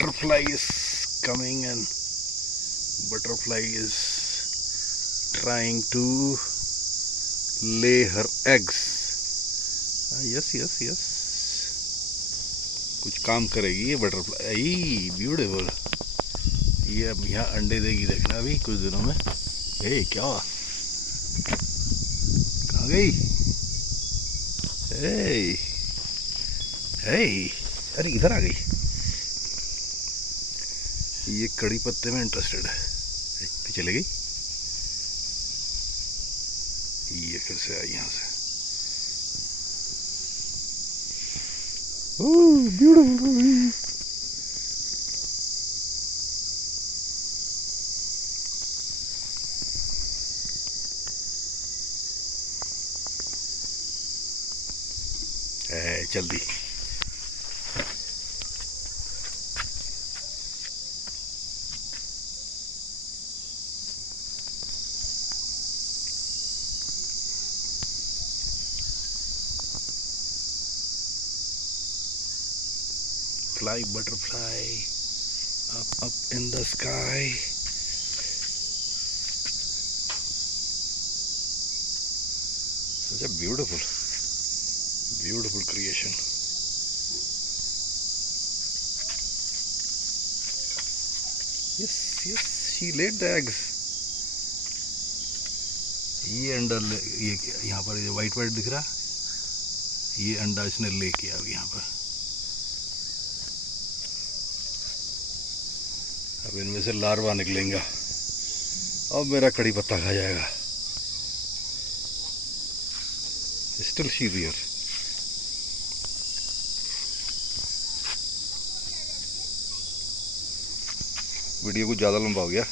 butterfly is coming and butterfly is trying to lay her eggs. Yes. कुछ काम करेगी ये बटरफ्लाई। ब्यूटीफुल। ये अब यहाँ अंडे देगी, देखना अभी कुछ दिनों में। हे क्या हुआ, कहाँ गई? हे अरे इधर आ गई। ये कड़ी पत्ते में इंटरेस्टेड है। चले गई, ये फिर से आई यहाँ से। Oh beautiful. जल्दी fly butterfly up in the sky. Such a beautiful creation. Yes, she laid the eggs. ये अंडा ये यहाँ पर ये वाइट दिख रहा, ये अंडा इसने ले किया अभी यहाँ पर। अब इनमें से लार्वा निकलेगा, अब मेरा कड़ी पत्ता खा जाएगा। Still she here. वीडियो कुछ ज़्यादा लंबा हो गया।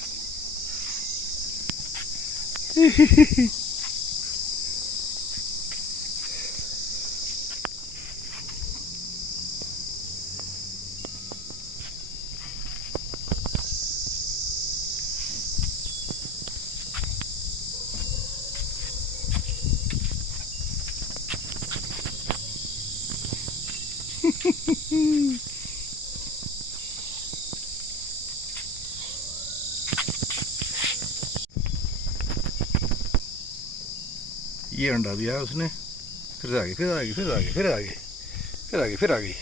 ये अंडा दिया उसने, फिर आ गई।